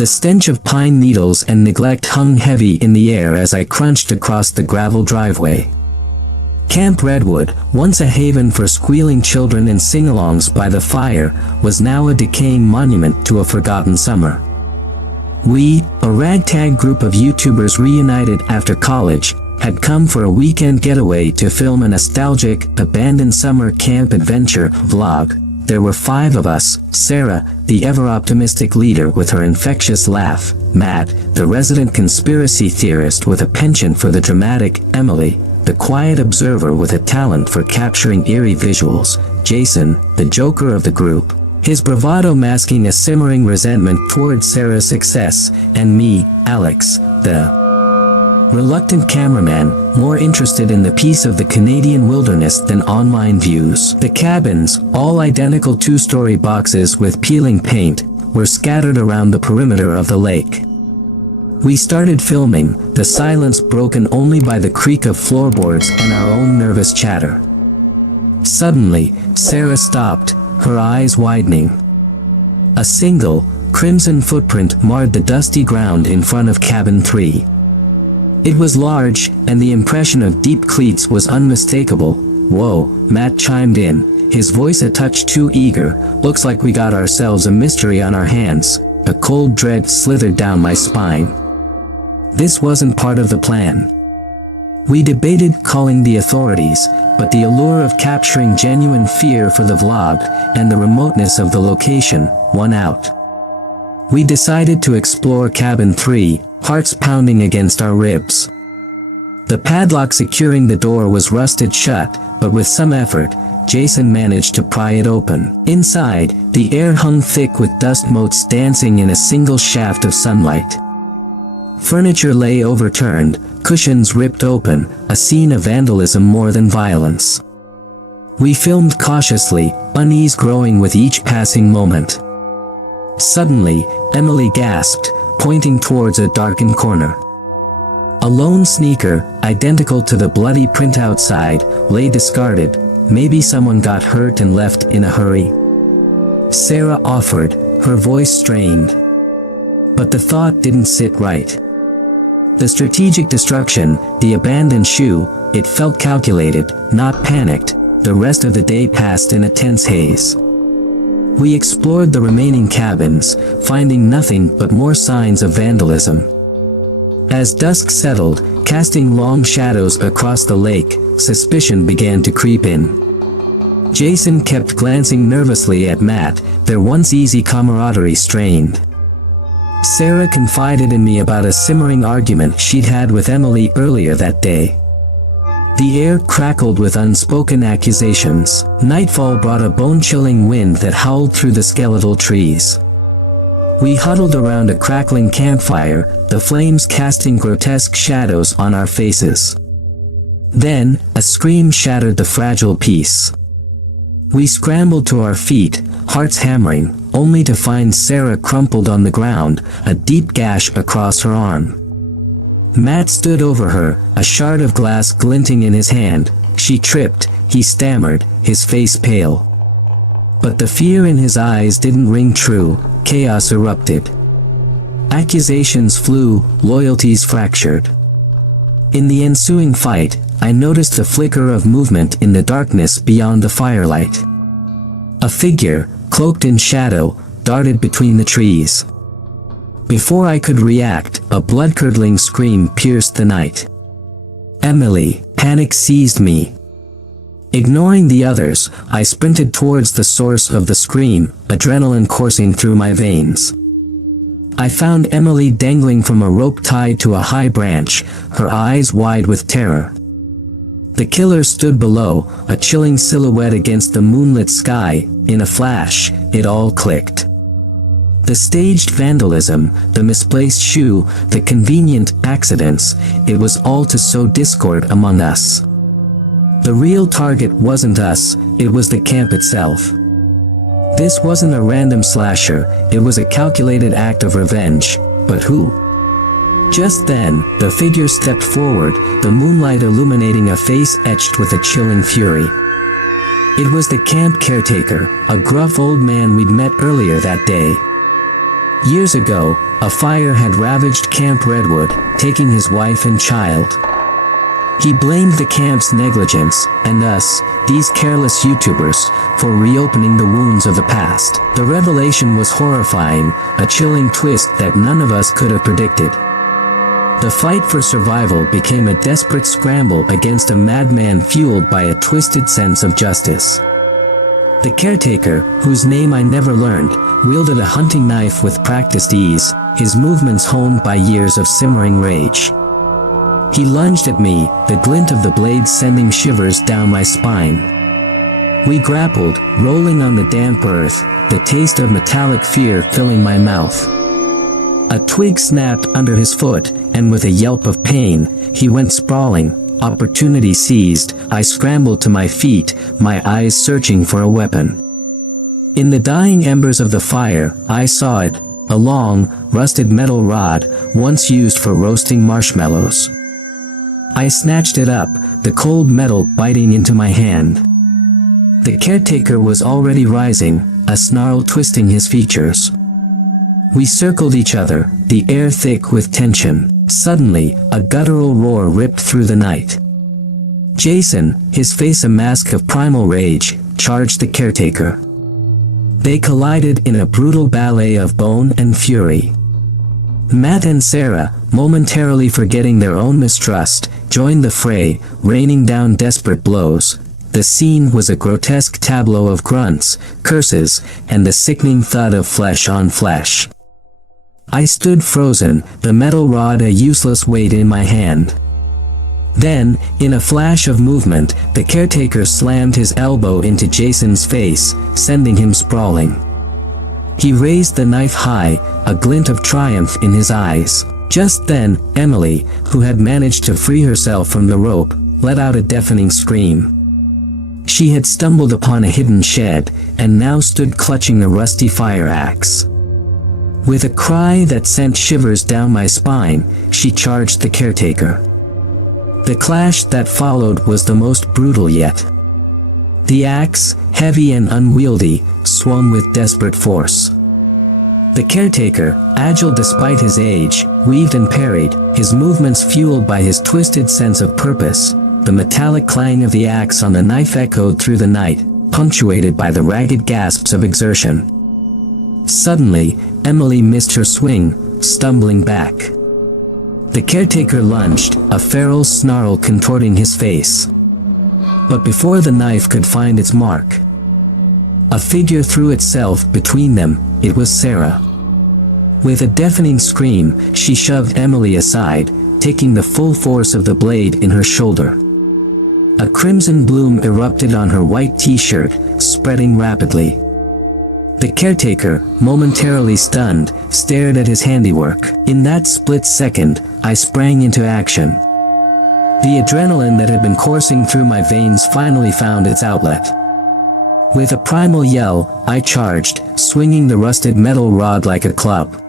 The stench of pine needles and neglect hung heavy in the air as I crunched across the gravel driveway. Camp Redwood, once a haven for squealing children and sing-alongs by the fire, was now a decaying monument to a forgotten summer. We, a ragtag group of YouTubers reunited after college, had come for a weekend getaway to film a nostalgic, abandoned summer camp adventure vlog. There were 5 of us: Sarah, the ever-optimistic leader with her infectious laugh; Matt, the resident conspiracy theorist with a penchant for the dramatic; Emily, the quiet observer with a talent for capturing eerie visuals; Jason, the joker of the group, his bravado masking a simmering resentment toward Sarah's success; and me, Alex, the reluctant cameraman, more interested in the peace of the Canadian wilderness than online views. The cabins, all identical 2-story boxes with peeling paint, were scattered around the perimeter of the lake. We started filming, the silence broken only by the creak of floorboards and our own nervous chatter. Suddenly, Sarah stopped, her eyes widening. A single, crimson footprint marred the dusty ground in front of cabin 3. It was large, and the impression of deep cleats was unmistakable. "Whoa," Matt chimed in, his voice a touch too eager. "Looks like we got ourselves a mystery on our hands." A cold dread slithered down my spine. This wasn't part of the plan. We debated calling the authorities, but the allure of capturing genuine fear for the vlog, and the remoteness of the location, won out. We decided to explore cabin 3, hearts pounding against our ribs. The padlock securing the door was rusted shut, but with some effort, Jason managed to pry it open. Inside, the air hung thick with dust motes dancing in a single shaft of sunlight. Furniture lay overturned, cushions ripped open, a scene of vandalism more than violence. We filmed cautiously, unease growing with each passing moment. Suddenly, Emily gasped, pointing towards a darkened corner. A lone sneaker, identical to the bloody print outside, lay discarded. Maybe someone got hurt and left in a hurry. Sarah offered, her voice strained. But the thought didn't sit right. The strategic destruction, the abandoned shoe, it felt calculated, not panicked. The rest of the day passed in a tense haze. We explored the remaining cabins, finding nothing but more signs of vandalism. As dusk settled, casting long shadows across the lake, suspicion began to creep in. Jason kept glancing nervously at Matt, their once easy camaraderie strained. Sarah confided in me about a simmering argument she'd had with Emily earlier that day. The air crackled with unspoken accusations. Nightfall brought a bone-chilling wind that howled through the skeletal trees. We huddled around a crackling campfire, the flames casting grotesque shadows on our faces. Then, a scream shattered the fragile peace. We scrambled to our feet, hearts hammering, only to find Sarah crumpled on the ground, a deep gash across her arm. Matt stood over her, a shard of glass glinting in his hand. She tripped, he stammered, his face pale. But the fear in his eyes didn't ring true. Chaos erupted. Accusations flew, loyalties fractured. In the ensuing fight, I noticed a flicker of movement in the darkness beyond the firelight. A figure, cloaked in shadow, darted between the trees. Before I could react, a blood-curdling scream pierced the night. "Emily!" Panic seized me. Ignoring the others, I sprinted towards the source of the scream, adrenaline coursing through my veins. I found Emily dangling from a rope tied to a high branch, her eyes wide with terror. The killer stood below, a chilling silhouette against the moonlit sky. In a flash, it all clicked. The staged vandalism, the misplaced shoe, the convenient accidents, it was all to sow discord among us. The real target wasn't us, it was the camp itself. This wasn't a random slasher, it was a calculated act of revenge. But who? Just then, the figure stepped forward, the moonlight illuminating a face etched with a chilling fury. It was the camp caretaker, a gruff old man we'd met earlier that day. Years ago, a fire had ravaged Camp Redwood, taking his wife and child. He blamed the camp's negligence, and us, these careless YouTubers, for reopening the wounds of the past. The revelation was horrifying, a chilling twist that none of us could have predicted. The fight for survival became a desperate scramble against a madman fueled by a twisted sense of justice. The caretaker, whose name I never learned, wielded a hunting knife with practiced ease, his movements honed by years of simmering rage. He lunged at me, the glint of the blade sending shivers down my spine. We grappled, rolling on the damp earth, the taste of metallic fear filling my mouth. A twig snapped under his foot, and with a yelp of pain, he went sprawling. Opportunity seized, I scrambled to my feet, my eyes searching for a weapon. In the dying embers of the fire, I saw it, a long, rusted metal rod, once used for roasting marshmallows. I snatched it up, the cold metal biting into my hand. The caretaker was already rising, a snarl twisting his features. We circled each other, the air thick with tension. Suddenly, a guttural roar ripped through the night. Jason, his face a mask of primal rage, charged the caretaker. They collided in a brutal ballet of bone and fury. Matt and Sarah, momentarily forgetting their own mistrust, joined the fray, raining down desperate blows. The scene was a grotesque tableau of grunts, curses, and the sickening thud of flesh on flesh. I stood frozen, the metal rod a useless weight in my hand. Then, in a flash of movement, the caretaker slammed his elbow into Jason's face, sending him sprawling. He raised the knife high, a glint of triumph in his eyes. Just then, Emily, who had managed to free herself from the rope, let out a deafening scream. She had stumbled upon a hidden shed, and now stood clutching a rusty fire axe. With a cry that sent shivers down my spine, she charged the caretaker. The clash that followed was the most brutal yet. The axe, heavy and unwieldy, swung with desperate force. The caretaker, agile despite his age, weaved and parried, his movements fueled by his twisted sense of purpose. The metallic clang of the axe on the knife echoed through the night, punctuated by the ragged gasps of exertion. Suddenly, Emily missed her swing, stumbling back. The caretaker lunged, a feral snarl contorting his face. But before the knife could find its mark, a figure threw itself between them. It was Sarah. With a deafening scream, she shoved Emily aside, taking the full force of the blade in her shoulder. A crimson bloom erupted on her white t-shirt, spreading rapidly. The caretaker, momentarily stunned, stared at his handiwork. In that split second, I sprang into action. The adrenaline that had been coursing through my veins finally found its outlet. With a primal yell, I charged, swinging the rusted metal rod like a club.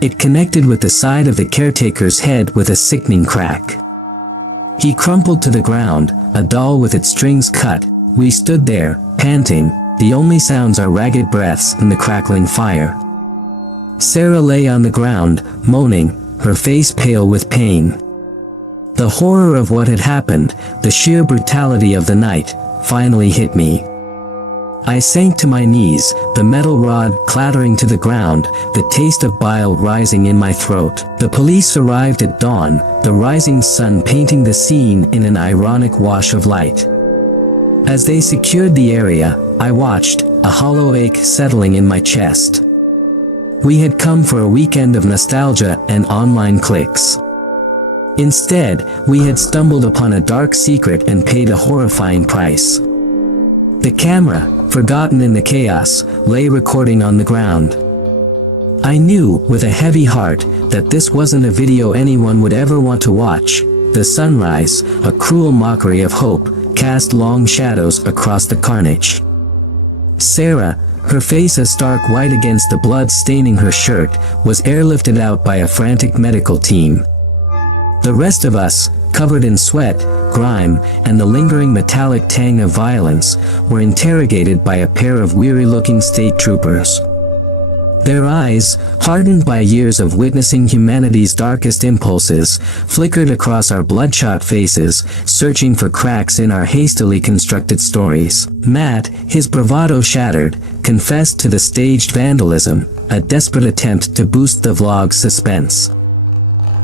It connected with the side of the caretaker's head with a sickening crack. He crumpled to the ground, a doll with its strings cut. We stood there, panting, the only sounds our ragged breaths and the crackling fire. Sarah lay on the ground, moaning, her face pale with pain. The horror of what had happened, the sheer brutality of the night, finally hit me. I sank to my knees, the metal rod clattering to the ground, the taste of bile rising in my throat. The police arrived at dawn, the rising sun painting the scene in an ironic wash of light. As they secured the area, I watched, a hollow ache settling in my chest. We had come for a weekend of nostalgia and online clicks. Instead, we had stumbled upon a dark secret and paid a horrifying price. The camera, forgotten in the chaos, lay recording on the ground. I knew, with a heavy heart, that this wasn't a video anyone would ever want to watch. The sunrise, a cruel mockery of hope, cast long shadows across the carnage. Sarah, her face a stark white against the blood staining her shirt, was airlifted out by a frantic medical team. The rest of us, covered in sweat, grime, and the lingering metallic tang of violence, were interrogated by a pair of weary-looking state troopers. Their eyes, hardened by years of witnessing humanity's darkest impulses, flickered across our bloodshot faces, searching for cracks in our hastily constructed stories. Matt, his bravado shattered, confessed to the staged vandalism, a desperate attempt to boost the vlog's suspense.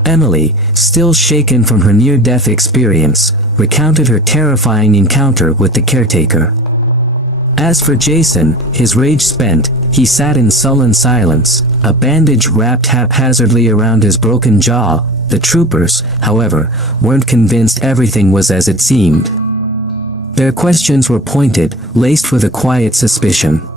Emily, still shaken from her near-death experience, recounted her terrifying encounter with the caretaker. As for Jason, his rage spent, he sat in sullen silence, a bandage wrapped haphazardly around his broken jaw. The troopers, however, weren't convinced everything was as it seemed. Their questions were pointed, laced with a quiet suspicion.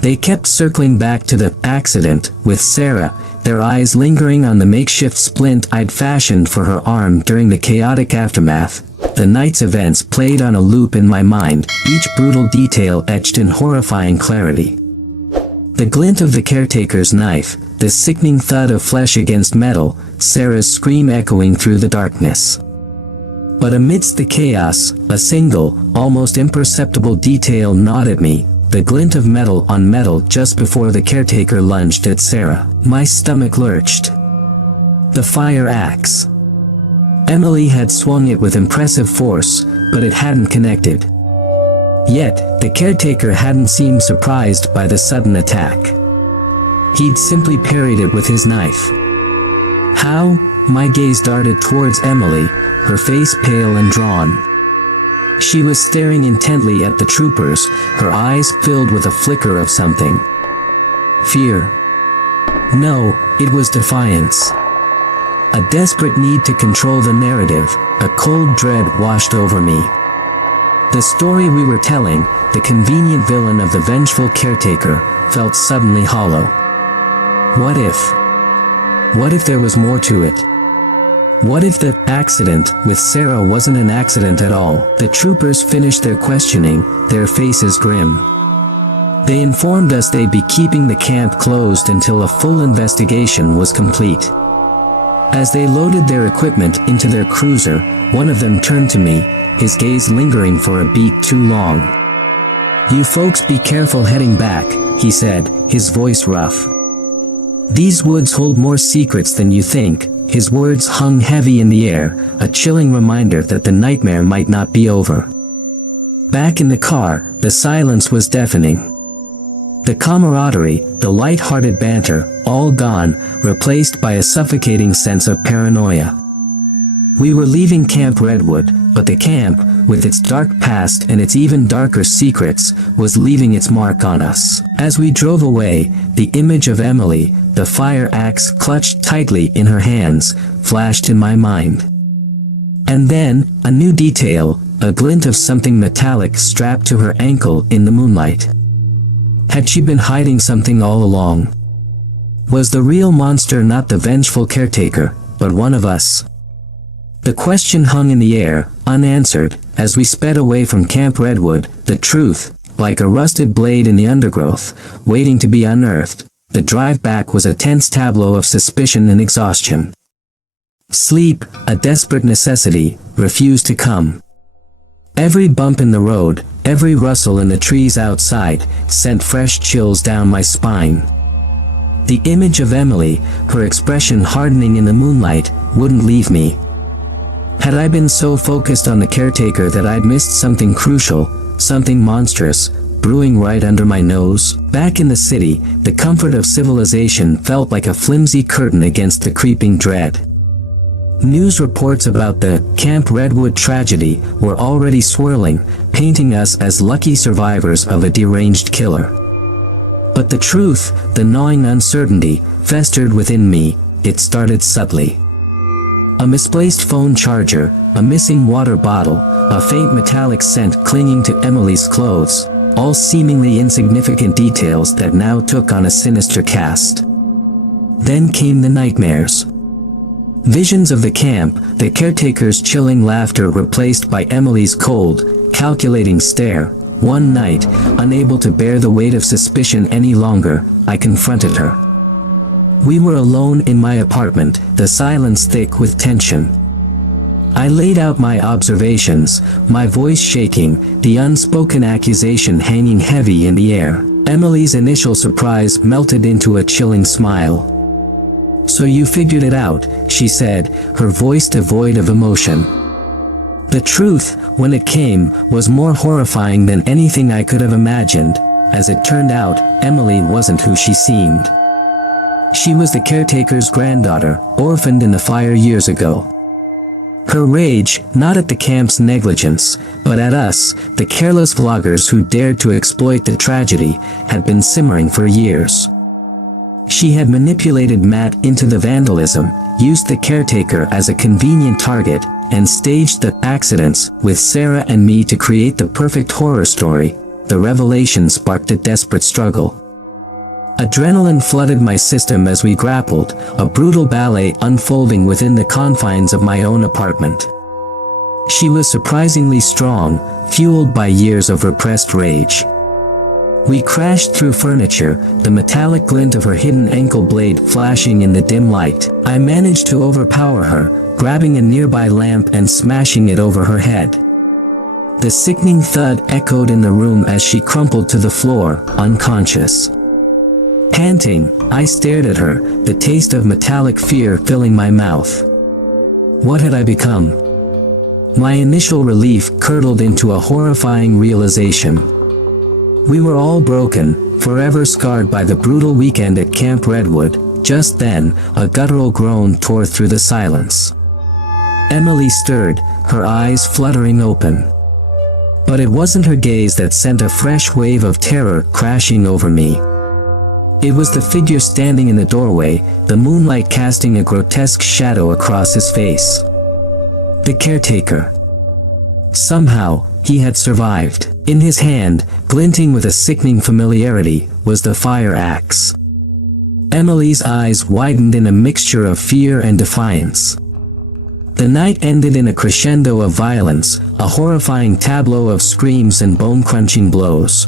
They kept circling back to the accident with Sarah, their eyes lingering on the makeshift splint I'd fashioned for her arm during the chaotic aftermath. The night's events played on a loop in my mind, each brutal detail etched in horrifying clarity. The glint of the caretaker's knife, the sickening thud of flesh against metal, Sarah's scream echoing through the darkness. But amidst the chaos, a single, almost imperceptible detail gnawed at me, the glint of metal on metal just before the caretaker lunged at Sarah. My stomach lurched. The fire axe. Emily had swung it with impressive force, but it hadn't connected. Yet, the caretaker hadn't seemed surprised by the sudden attack. He'd simply parried it with his knife. How? My gaze darted towards Emily, her face pale and drawn. She was staring intently at the troopers, her eyes filled with a flicker of something. Fear. No, it was defiance. A desperate need to control the narrative, a cold dread washed over me. The story we were telling, the convenient villain of the vengeful caretaker, felt suddenly hollow. What if? What if there was more to it? What if the accident with Sarah wasn't an accident at all? The troopers finished their questioning, their faces grim. They informed us they'd be keeping the camp closed until a full investigation was complete. As they loaded their equipment into their cruiser, one of them turned to me, his gaze lingering for a beat too long. "You folks be careful heading back," he said, his voice rough. "These woods hold more secrets than you think." His words hung heavy in the air, a chilling reminder that the nightmare might not be over. Back in the car, the silence was deafening. The camaraderie, the light-hearted banter, all gone, replaced by a suffocating sense of paranoia. We were leaving Camp Redwood, but the camp, with its dark past and its even darker secrets, was leaving its mark on us. As we drove away, the image of Emily, the fire axe clutched tightly in her hands, flashed in my mind. And then, a new detail, a glint of something metallic strapped to her ankle in the moonlight. Had she been hiding something all along? Was the real monster not the vengeful caretaker, but one of us? The question hung in the air, unanswered, as we sped away from Camp Redwood, the truth, like a rusted blade in the undergrowth, waiting to be unearthed. The drive back was a tense tableau of suspicion and exhaustion. Sleep, a desperate necessity, refused to come. Every bump in the road, every rustle in the trees outside, sent fresh chills down my spine. The image of Emily, her expression hardening in the moonlight, wouldn't leave me. Had I been so focused on the caretaker that I'd missed something crucial, something monstrous, brewing right under my nose? Back in the city, the comfort of civilization felt like a flimsy curtain against the creeping dread. News reports about the Camp Redwood tragedy were already swirling, painting us as lucky survivors of a deranged killer. But the truth, the gnawing uncertainty, festered within me. It started subtly. A misplaced phone charger, a missing water bottle, a faint metallic scent clinging to Emily's clothes, all seemingly insignificant details that now took on a sinister cast. Then came the nightmares. Visions of the camp, the caretaker's chilling laughter replaced by Emily's cold, calculating stare. One night, unable to bear the weight of suspicion any longer, I confronted her. We were alone in my apartment, the silence thick with tension. I laid out my observations, my voice shaking, the unspoken accusation hanging heavy in the air. Emily's initial surprise melted into a chilling smile. "So you figured it out," she said, her voice devoid of emotion. The truth, when it came, was more horrifying than anything I could have imagined. As it turned out, Emily wasn't who she seemed. She was the caretaker's granddaughter, orphaned in the fire years ago. Her rage, not at the camp's negligence, but at us, the careless vloggers who dared to exploit the tragedy, had been simmering for years. She had manipulated Matt into the vandalism, used the caretaker as a convenient target, and staged the accidents with Sarah and me to create the perfect horror story. The revelation sparked a desperate struggle. Adrenaline flooded my system as we grappled, a brutal ballet unfolding within the confines of my own apartment. She was surprisingly strong, fueled by years of repressed rage. We crashed through furniture, the metallic glint of her hidden ankle blade flashing in the dim light. I managed to overpower her, grabbing a nearby lamp and smashing it over her head. The sickening thud echoed in the room as she crumpled to the floor, unconscious. Panting, I stared at her, the taste of metallic fear filling my mouth. What had I become? My initial relief curdled into a horrifying realization. We were all broken, forever scarred by the brutal weekend at Camp Redwood. Just then, a guttural groan tore through the silence. Emily stirred, her eyes fluttering open. But it wasn't her gaze that sent a fresh wave of terror crashing over me. It was the figure standing in the doorway, the moonlight casting a grotesque shadow across his face. The caretaker. Somehow, he had survived. In his hand, glinting with a sickening familiarity, was the fire axe. Emily's eyes widened in a mixture of fear and defiance. The night ended in a crescendo of violence, a horrifying tableau of screams and bone-crunching blows.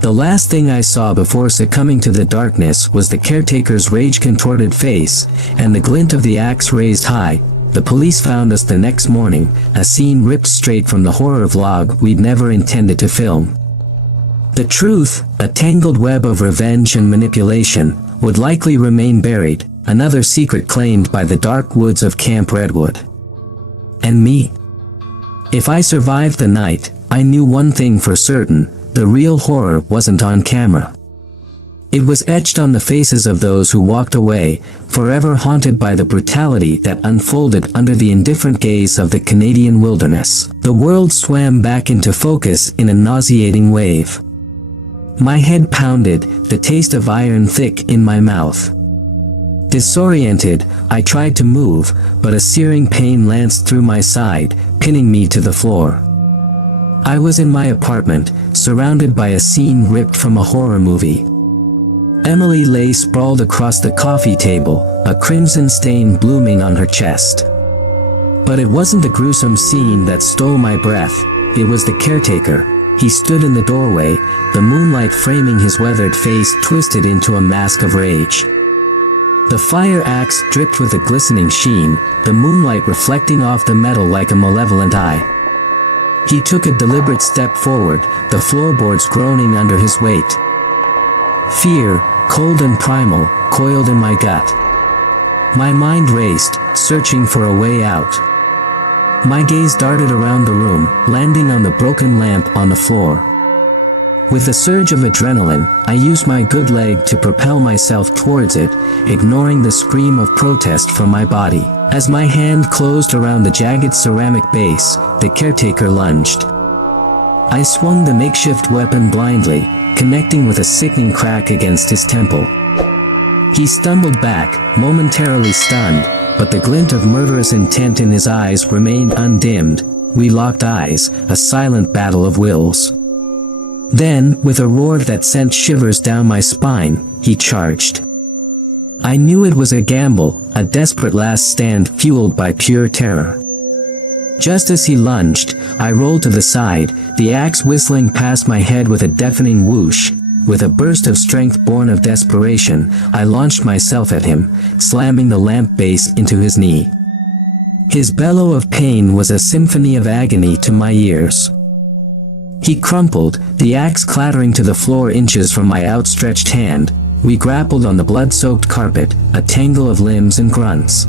The last thing I saw before succumbing to the darkness was the caretaker's rage-contorted face, and the glint of the axe raised high. The police found us the next morning, a scene ripped straight from the horror vlog we'd never intended to film. The truth, a tangled web of revenge and manipulation, would likely remain buried, another secret claimed by the dark woods of Camp Redwood. And me? If I survived the night, I knew one thing for certain: the real horror wasn't on camera. It was etched on the faces of those who walked away, forever haunted by the brutality that unfolded under the indifferent gaze of the Canadian wilderness. The world swam back into focus in a nauseating wave. My head pounded, the taste of iron thick in my mouth. Disoriented, I tried to move, but a searing pain lanced through my side, pinning me to the floor. I was in my apartment, surrounded by a scene ripped from a horror movie. Emily lay sprawled across the coffee table, a crimson stain blooming on her chest. But it wasn't the gruesome scene that stole my breath, it was the caretaker. He stood in the doorway, the moonlight framing his weathered face twisted into a mask of rage. The fire axe dripped with a glistening sheen, the moonlight reflecting off the metal like a malevolent eye. He took a deliberate step forward, the floorboards groaning under his weight. Fear, cold and primal, coiled in my gut. My mind raced, searching for a way out. My gaze darted around the room, landing on the broken lamp on the floor. With a surge of adrenaline, I used my good leg to propel myself towards it, ignoring the scream of protest from my body. As my hand closed around the jagged ceramic base, the caretaker lunged. I swung the makeshift weapon blindly, connecting with a sickening crack against his temple. He stumbled back, momentarily stunned, but the glint of murderous intent in his eyes remained undimmed. We locked eyes, a silent battle of wills. Then, with a roar that sent shivers down my spine, he charged. I knew it was a gamble, a desperate last stand fueled by pure terror. Just as he lunged, I rolled to the side, the axe whistling past my head with a deafening whoosh. With a burst of strength born of desperation, I launched myself at him, slamming the lamp base into his knee. His bellow of pain was a symphony of agony to my ears. He crumpled, the axe clattering to the floor inches from my outstretched hand. We grappled on the blood-soaked carpet, a tangle of limbs and grunts.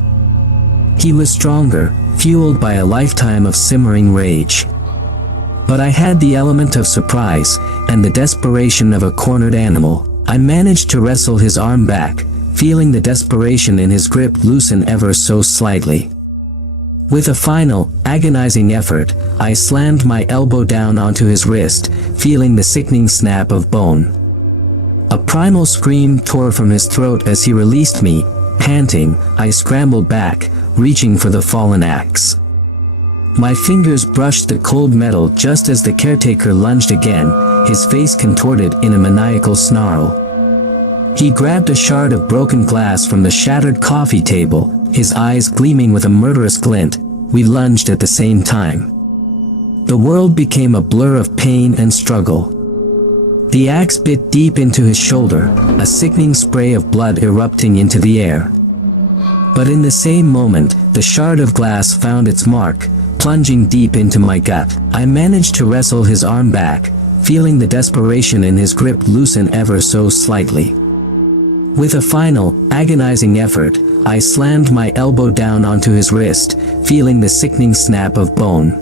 He was stronger, fueled by a lifetime of simmering rage. But I had the element of surprise, and the desperation of a cornered animal. I managed to wrestle his arm back, feeling the desperation in his grip loosen ever so slightly. With a final, agonizing effort, I slammed my elbow down onto his wrist, feeling the sickening snap of bone. A primal scream tore from his throat as he released me. Panting, I scrambled back, reaching for the fallen axe. My fingers brushed the cold metal just as the caretaker lunged again, his face contorted in a maniacal snarl. He grabbed a shard of broken glass from the shattered coffee table, his eyes gleaming with a murderous glint. We lunged at the same time. The world became a blur of pain and struggle. The axe bit deep into his shoulder, a sickening spray of blood erupting into the air. But in the same moment, the shard of glass found its mark, plunging deep into my gut. I managed to wrestle his arm back, feeling the desperation in his grip loosen ever so slightly. With a final, agonizing effort, I slammed my elbow down onto his wrist, feeling the sickening snap of bone.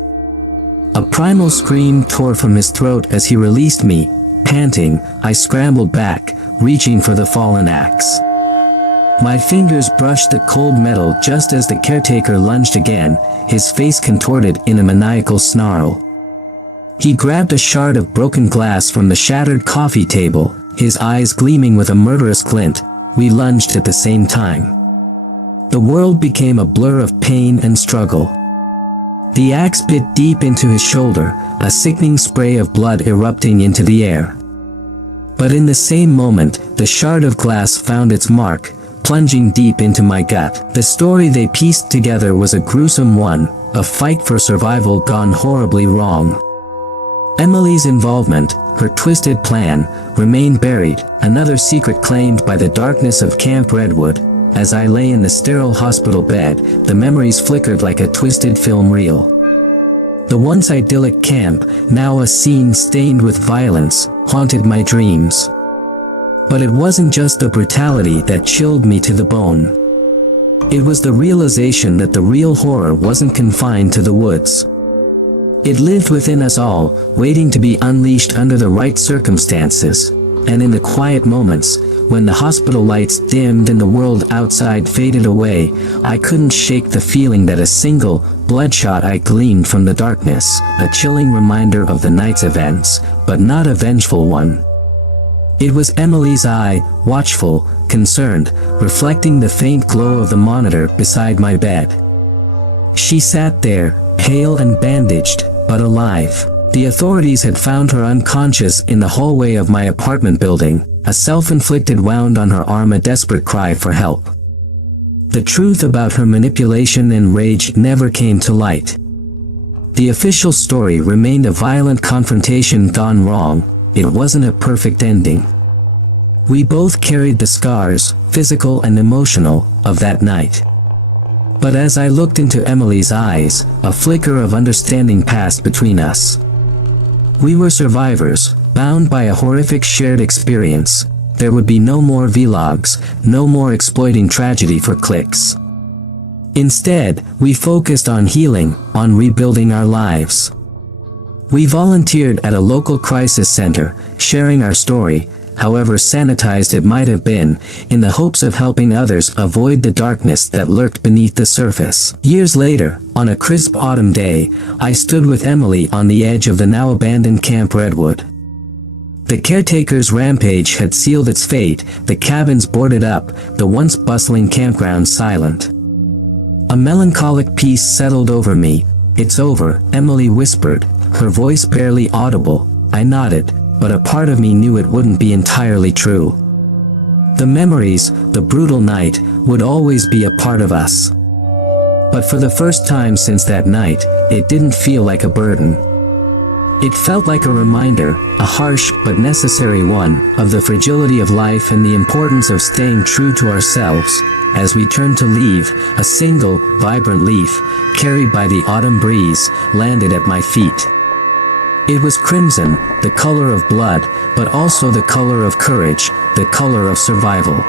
A primal scream tore from his throat as he released me. Panting, I scrambled back, reaching for the fallen axe. My fingers brushed the cold metal just as the caretaker lunged again, his face contorted in a maniacal snarl. He grabbed a shard of broken glass from the shattered coffee table, his eyes gleaming with a murderous glint. We lunged at the same time. The world became a blur of pain and struggle. The axe bit deep into his shoulder, a sickening spray of blood erupting into the air. But in the same moment, the shard of glass found its mark, plunging deep into my gut. The story they pieced together was a gruesome one, a fight for survival gone horribly wrong. Emily's involvement, her twisted plan, remained buried, another secret claimed by the darkness of Camp Redwood. As I lay in the sterile hospital bed, the memories flickered like a twisted film reel. The once idyllic camp, now a scene stained with violence, haunted my dreams. But it wasn't just the brutality that chilled me to the bone. It was the realization that the real horror wasn't confined to the woods. It lived within us all, waiting to be unleashed under the right circumstances. And in the quiet moments, when the hospital lights dimmed and the world outside faded away, I couldn't shake the feeling that a single, bloodshot eye gleamed from the darkness, a chilling reminder of the night's events, but not a vengeful one. It was Emily's eye, watchful, concerned, reflecting the faint glow of the monitor beside my bed. She sat there, pale and bandaged, but alive. The authorities had found her unconscious in the hallway of my apartment building, a self-inflicted wound on her arm, a desperate cry for help. The truth about her manipulation and rage never came to light. The official story remained a violent confrontation gone wrong. It wasn't a perfect ending. We both carried the scars, physical and emotional, of that night. But as I looked into Emily's eyes, a flicker of understanding passed between us. We were survivors, bound by a horrific shared experience. There would be no more vlogs, no more exploiting tragedy for clicks. Instead, we focused on healing, on rebuilding our lives. We volunteered at a local crisis center, sharing our story, however sanitized it might have been, in the hopes of helping others avoid the darkness that lurked beneath the surface. Years later, on a crisp autumn day, I stood with Emily on the edge of the now abandoned Camp Redwood. The caretaker's rampage had sealed its fate, the cabins boarded up, the once bustling campground silent. A melancholic peace settled over me. "It's over," Emily whispered, her voice barely audible. I nodded, but a part of me knew it wouldn't be entirely true. The memories, the brutal night, would always be a part of us. But for the first time since that night, it didn't feel like a burden. It felt like a reminder, a harsh but necessary one, of the fragility of life and the importance of staying true to ourselves. As we turned to leave, a single, vibrant leaf, carried by the autumn breeze, landed at my feet. It was crimson, the color of blood, but also the color of courage, the color of survival.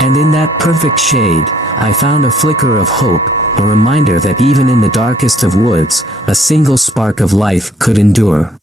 And in that perfect shade, I found a flicker of hope, a reminder that even in the darkest of woods, a single spark of life could endure.